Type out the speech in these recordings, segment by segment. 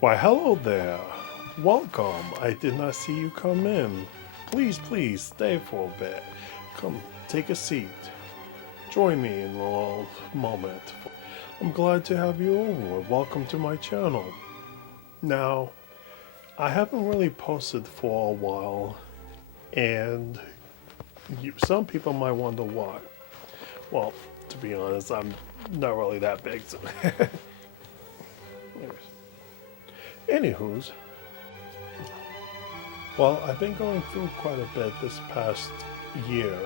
Why, hello there. Welcome. I did not see you come in. Please stay for a bit. Come, take a seat. Join me in a little moment. I'm glad to have you over. Welcome to my channel. Now, I haven't really posted for a while, and some people might wonder why. Well, to be honest, I'm not really that big, so. Anywho's, well, I've been going through quite a bit this past year,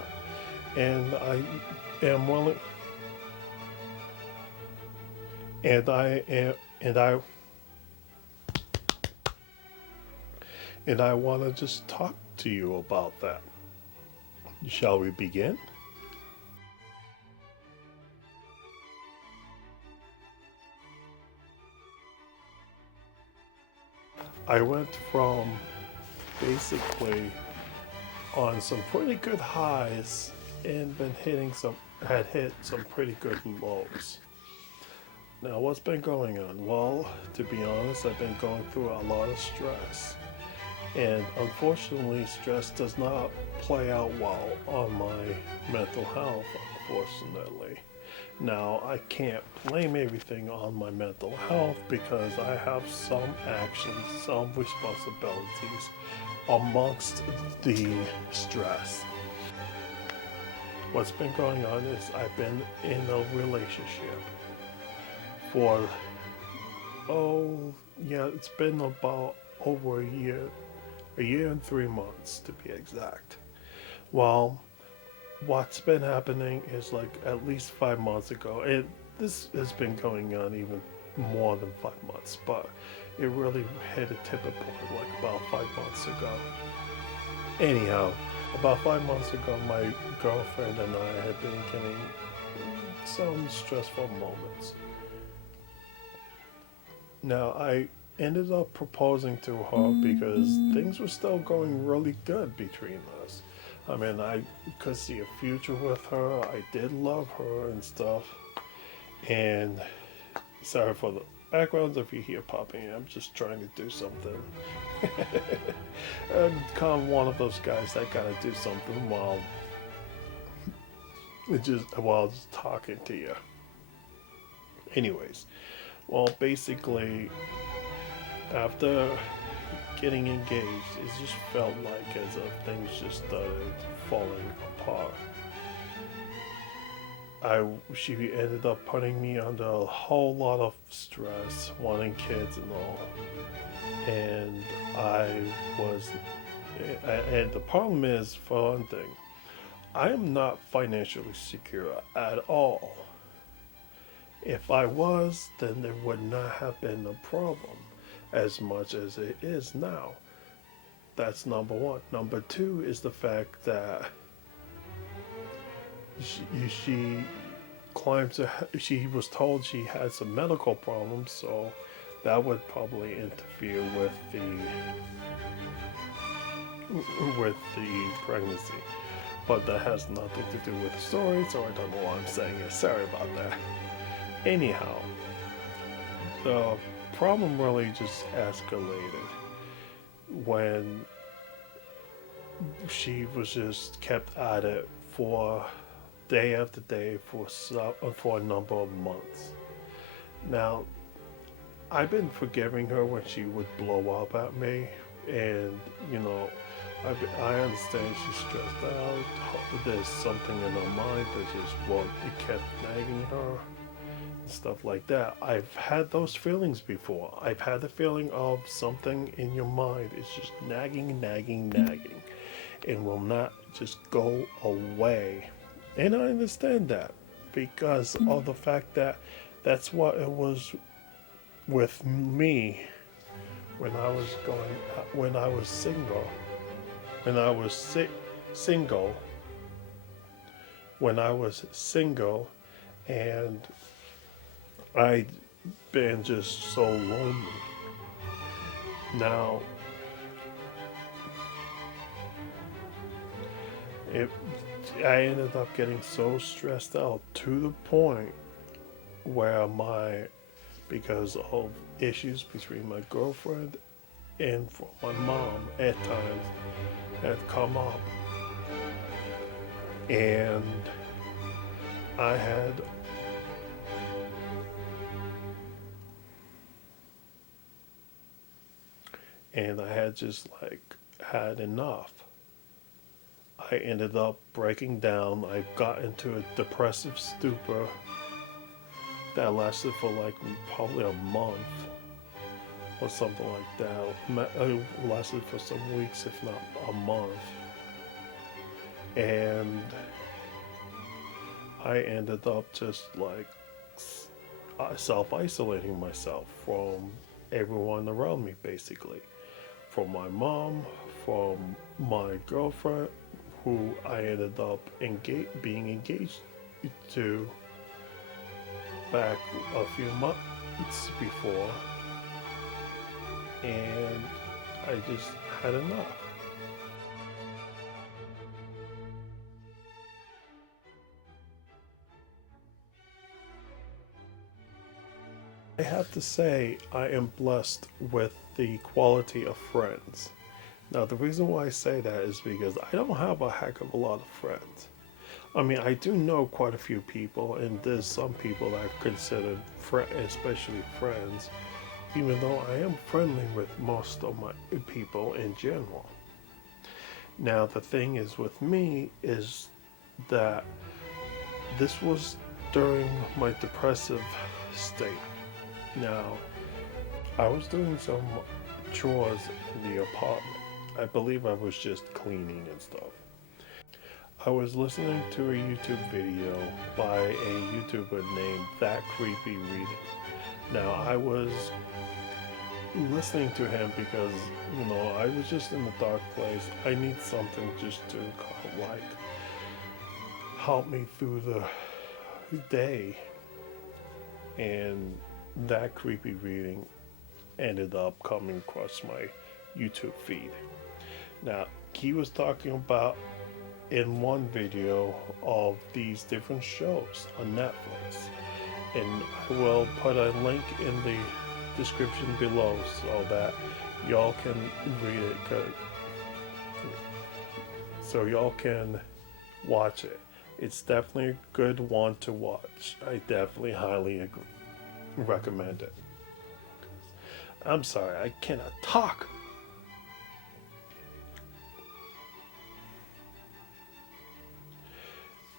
and I am willing, and I am, and I want to just talk to you about that. Shall we begin? I went from basically on some pretty good highs and had hit some pretty good lows. Now, what's been going on? Well, to be honest, I've been going through a lot of stress. And unfortunately, stress does not play out well on my mental health, unfortunately. Now, I can't blame everything on my mental health because I have some actions, some responsibilities amongst the stress. What's been going on is I've been in a relationship for, oh, yeah, it's been about over a year and 3 months to be exact. Well, what's been happening is like at least 5 months ago, and this has been going on even more than 5 months, but it really hit a tipping point like about 5 months ago. Anyhow, about 5 months ago, my girlfriend and I had been getting some stressful moments. Now, I ended up proposing to her because things were still going really good between us. I mean, I could see a future with her. I did love her and stuff. And sorry for the backgrounds if you hear popping. I'm just trying to do something. I'm kind of one of those guys that gotta do something while just talking to you. Anyways, well, basically, after getting engaged, it just felt like as if things just started falling apart. She ended up putting me under a whole lot of stress, wanting kids and all, and I was, and the problem is, for one thing, I am not financially secure at all. If I was, then there would not have been a problem as much as it is now. That's number one. Number two is the fact that she claims she was told she had some medical problems, so that would probably interfere with the pregnancy. But that has nothing to do with the story, so I don't know what I'm saying it. Sorry about that. Anyhow, the problem really just escalated when she was just kept at it for day after day for a number of months. Now, I've been forgiving her when she would blow up at me, and you know, I understand she's stressed out. There's something in her mind that just it kept nagging her, stuff like that. I've had those feelings before. I've had the feeling of something in your mind is just nagging, and will not just go away. And I understand that because of the fact that that's what it was with me when I was when I was single, when I was single, when I was single, and I'd been just so lonely. Now, it, I ended up getting so stressed out to the point where because of issues between my girlfriend and for my mom at times had come up, and I had just like had enough. I ended up breaking down. I got into a depressive stupor that lasted for like probably a month or something like that. It lasted for some weeks, if not a month. And I ended up just like self-isolating myself from everyone around me, basically. From my mom, from my girlfriend, who I ended up being engaged to back a few months before, and I just had enough. I have to say, I am blessed with the quality of friends. Now, the reason why I say that is because I don't have a heck of a lot of friends. I mean, I do know quite a few people, and there's some people that I've considered, especially friends, even though I am friendly with most of my people in general. Now, the thing is with me is that this was during my depressive state. Now, I was doing some chores in the apartment. I believe I was just cleaning and stuff. I was listening to a YouTube video by a YouTuber named That Creepy Reading. Now, I was listening to him because, I was just in a dark place. I need something just to like help me through the day. And That Creepy Reading ended up coming across my YouTube feed. Now, he was talking about in one video of these different shows on Netflix, and I will put a link in the description below so that y'all can read it, so y'all can watch it. It's definitely a good one to watch. I definitely highly recommend it. I'm sorry, I cannot talk.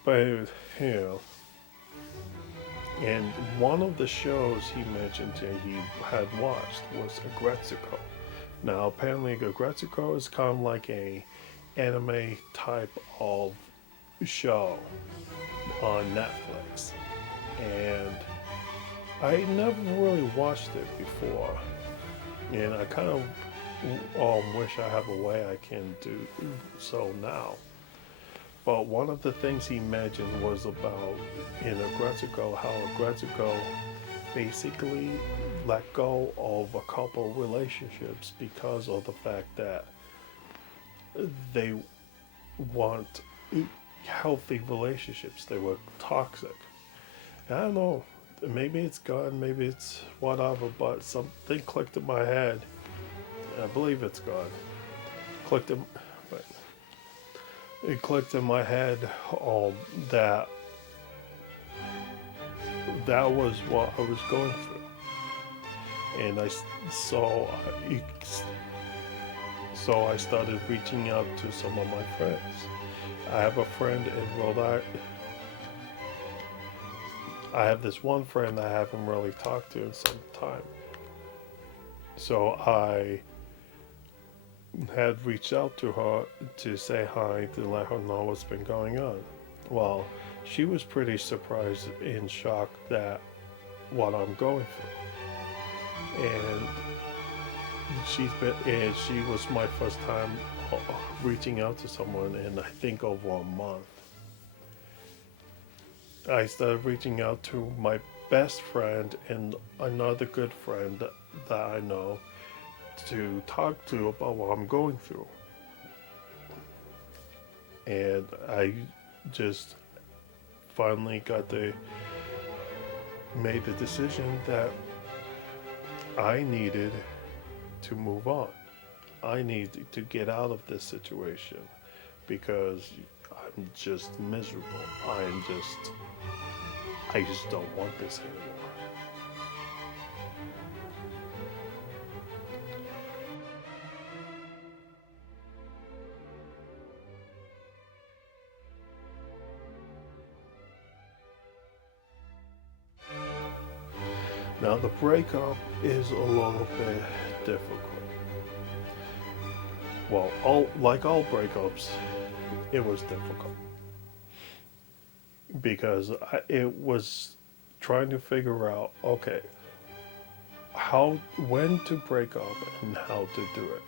But, and one of the shows he mentioned and he had watched was Agretsuko. Now, apparently, Agretsuko is kind of like a anime type of show on Netflix, and I never really watched it before, and I kind of wish I have a way I can do so now. But one of the things he mentioned was about in Agretsuko, how Agretsuko basically let go of a couple relationships because of the fact that they want healthy relationships. They were toxic. And I don't know, maybe it's God, maybe it's whatever, but something clicked in my head. I believe it's God. It clicked in my head that was what I was going through, and so I started reaching out to some of my friends. I have a friend in Rhode Island. I have this one friend I haven't really talked to in some time. So I had reached out to her to say hi, to let her know what's been going on. Well, she was pretty surprised and shocked that what I'm going through. And she was my first time reaching out to someone in I think over a month. I started reaching out to my best friend and another good friend that I know to talk to about what I'm going through. And I just finally made the decision that I needed to move on. I need to get out of this situation because I'm just miserable. I just don't want this anymore. Now, the breakup is a little bit difficult. Well, like all breakups, it was difficult because it was trying to figure out, okay, how, when to break up and how to do it.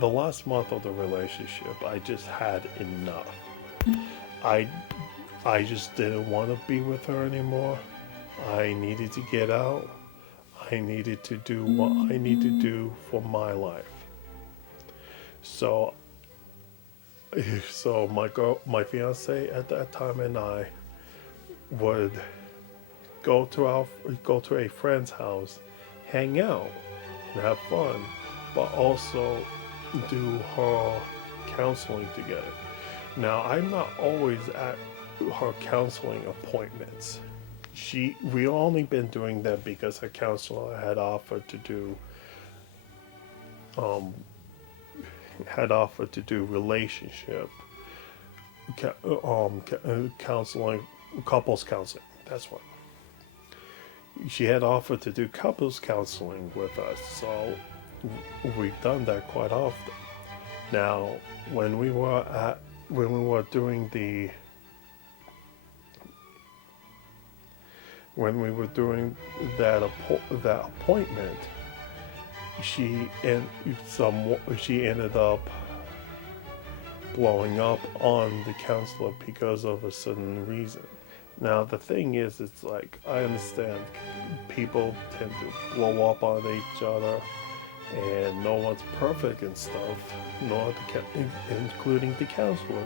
The last month of the relationship, I just had enough. I I just didn't want to be with her anymore. I needed to get out. I needed to do what I need to do for my life. So my fiance at that time and I would go to a friend's house, hang out and have fun, but also do her counseling together. Now, I'm not always at her counseling appointments. We only been doing that because her counselor um, had offered to do relationship counseling, couples counseling. That's what she had offered to do couples counseling with us. So we've done that quite often. Now, when we were doing that appointment, she ended up blowing up on the counselor because of a certain reason. Now the thing is, it's like I understand people tend to blow up on each other, and no one's perfect and stuff, including the counselor.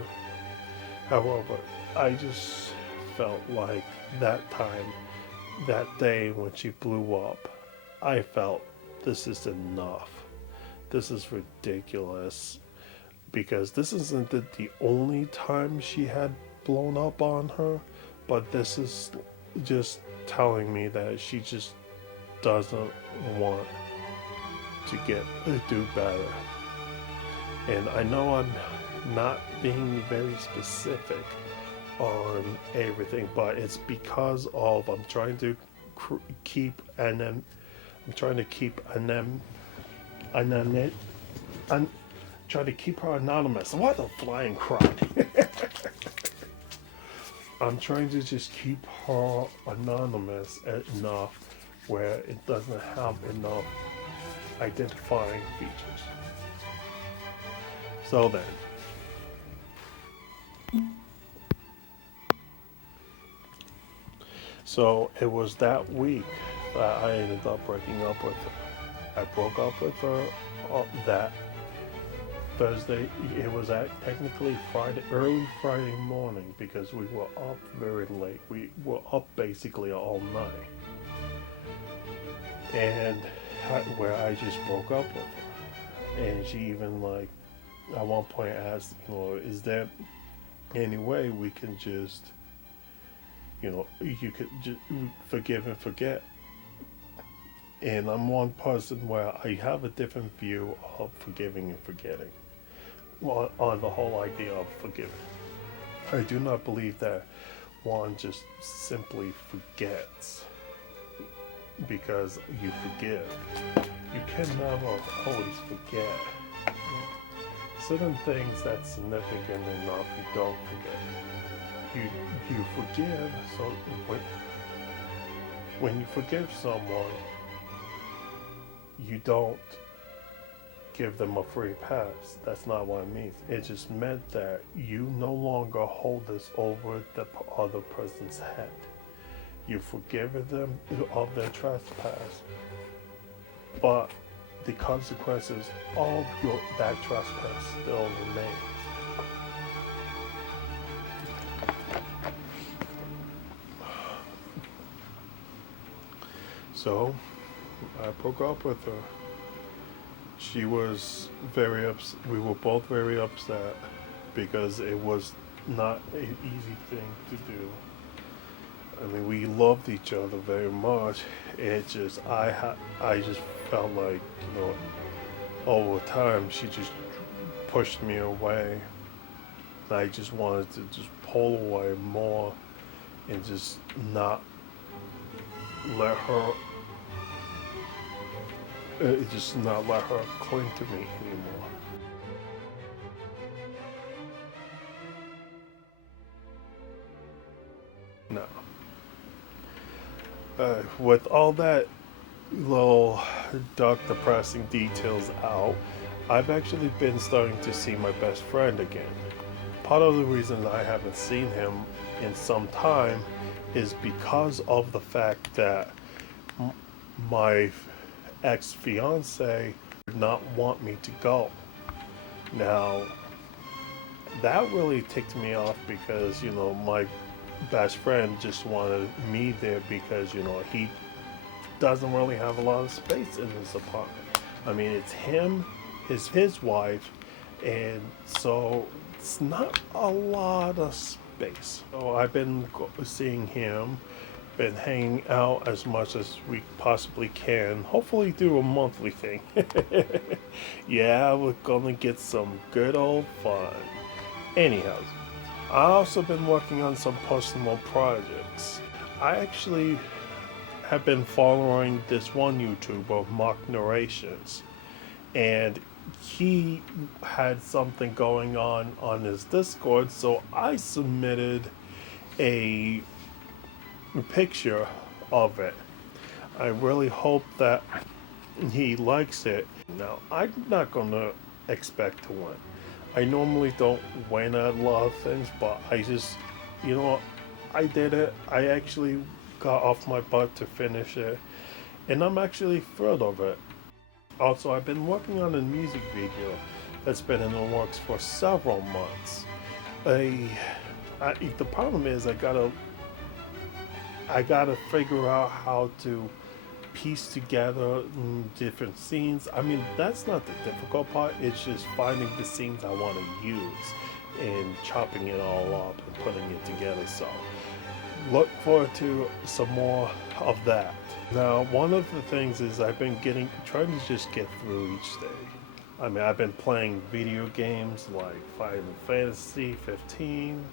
However, I just felt like that day when she blew up, I felt this is enough. This is ridiculous. Because this isn't the only time she had blown up on her, but this is just telling me that she just doesn't want to do better. And I know I'm not being very specific on everything, but it's because of I'm trying to keep try to keep her anonymous. What a flying crap. I'm trying to just keep her anonymous enough where it doesn't have enough identifying features. So then, so it was that week that I ended up breaking up with her. I broke up with her that Thursday. It was at technically early Friday morning, because we were up very late. We were up basically all night, and where I just broke up with her. And she even like at one point asked, is there any way we can just, you could just forgive and forget? And I'm one person where I have a different view of forgiving and forgetting. Well, on the whole idea of forgiving. I do not believe that one just simply forgets because you forgive. You can never always forget. Certain things that's significant enough, you don't forget. You forgive, so when you forgive someone, you don't give them a free pass. That's not what it means. It just meant that you no longer hold this over the other person's head. You forgive them of their trespass, but the consequences of that trespass still remains. So I broke up with her. She was very upset. We were both very upset because it was not an easy thing to do. I mean, we loved each other very much. It just, I just felt like, over time, she just pushed me away. I just wanted to just pull away more and just not let her, just not let her cling to me anymore. No. With all that little dark, depressing details out, I've actually been starting to see my best friend again. Part of the reason I haven't seen him in some time is because of the fact that my ex-fiance did not want me to go. Now, that really ticked me off because, my best friend just wanted me there because, he doesn't really have a lot of space in his apartment. I mean, it's him, his wife, and so it's not a lot of space. So I've been seeing him, been hanging out as much as we possibly can. Hopefully do a monthly thing. Yeah, we're gonna get some good old fun. Anyhow, I also been working on some personal projects. I actually have been following this one YouTuber, Mark Narrations, and he had something going on his Discord, so I submitted a picture of it. I really hope that he likes it. Now, I'm not gonna expect to win. I normally don't win at a lot of things, but I just, I did it. I actually got off my butt to finish it, and I'm actually thrilled of it. Also, I've been working on a music video that's been in the works for several months. The problem is I gotta figure out how to piece together different scenes. I mean, that's not the difficult part. It's just finding the scenes I want to use and chopping it all up and putting it together. So look forward to some more of that. Now, one of the things is I've been trying to just get through each day. I mean, I've been playing video games like Final Fantasy 15,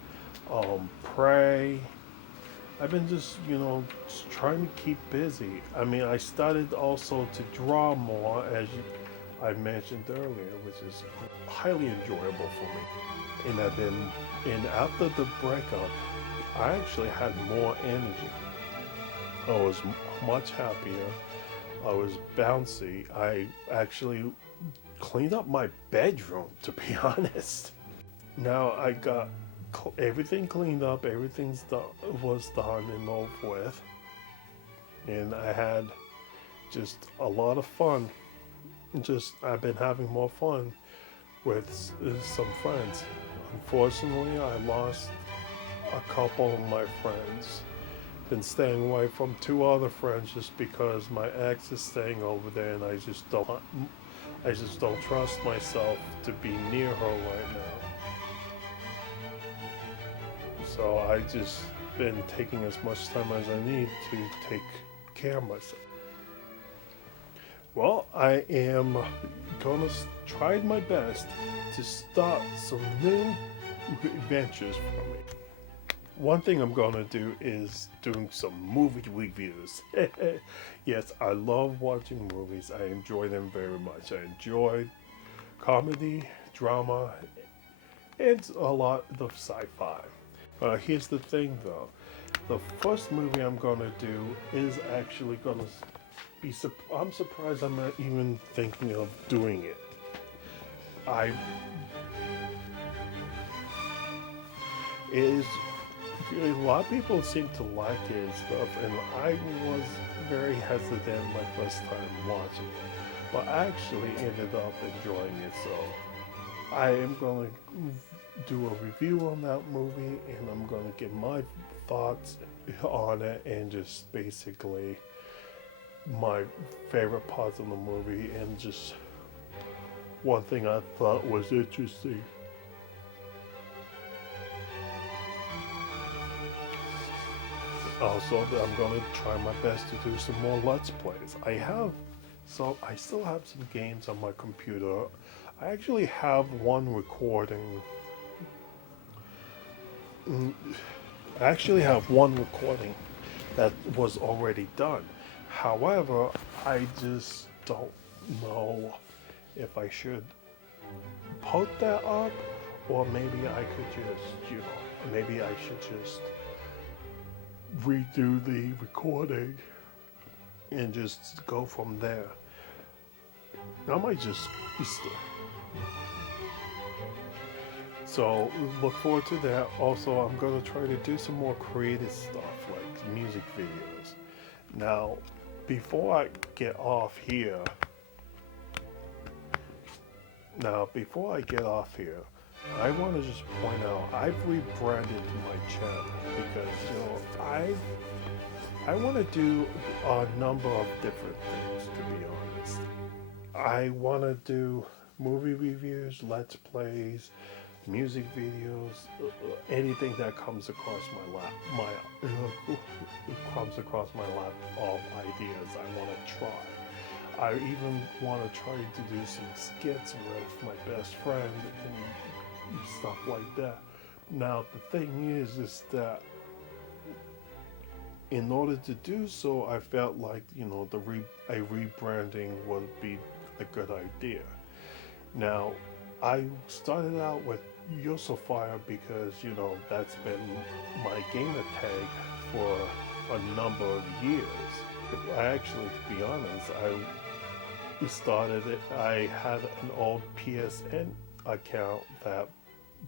Prey. I've been just trying to keep busy. I mean, I started also to draw more, as I mentioned earlier, which is highly enjoyable for me. And after the breakup, I actually had more energy. I was much happier. I was bouncy. I actually cleaned up my bedroom, to be honest. Now I got everything cleaned up, was done and over with, and I had just a lot of fun. I've been having more fun with some friends. Unfortunately, I lost a couple of my friends. Been staying away from two other friends just because my ex is staying over there, and I just don't trust myself to be near her right now. So I just been taking as much time as I need to take care of myself. Well, I am gonna try my best to start some new adventures for me. One thing I'm gonna do is doing some movie reviews. Yes, I love watching movies. I enjoy them very much. I enjoy comedy, drama, and a lot of sci-fi. Here's the thing though. The first movie I'm gonna do is actually gonna be, I'm surprised I'm not even thinking of doing it. A lot of people seem to like it and stuff, and I was very hesitant my first time watching it, but I actually ended up enjoying it, so I am going to do a review on that movie, and I'm going to give my thoughts on it and just basically my favorite parts of the movie, and just one thing I thought was interesting. Also, I'm gonna try my best to do some more Let's Plays. I still have some games on my computer. I actually have one recording. mm, I actually have one recording that was already done. However, I just don't know if I should put that up, or maybe I could just, maybe I should just redo the recording and just go from there. I might just so look forward to that. Also, I'm gonna try to do some more creative stuff like music videos. Now, before I get off here, I want to just point out I've rebranded my channel because I want to do a number of different things. To be honest, I want to do movie reviews, let's plays, music videos, anything that comes across my lap, comes across my lap of ideas I want to try. I even want to try to do some skits with my best friend and stuff like that. Now the thing is that in order to do so, I felt like a rebranding would be a good idea. Now, I started out with Yosofire because that's been my gamer tag for a number of years. I actually, to be honest, I had an old PSN account that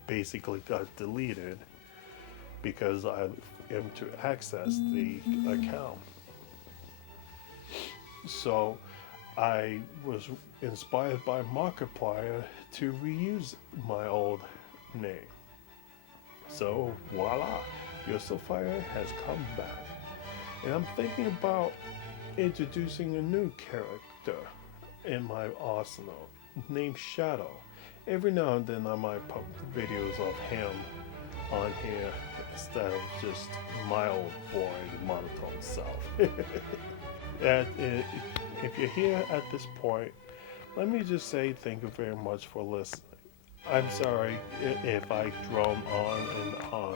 basically got deleted because I am to access the account. So I was inspired by Markiplier to reuse my old name. So voila, Yosofire has come back. And I'm thinking about introducing a new character in my arsenal named Shadow. Every now and then I might put videos of him on here instead of just my old boring monotone self. If you're here at this point, let me just say thank you very much for listening. I'm sorry if I drone on and on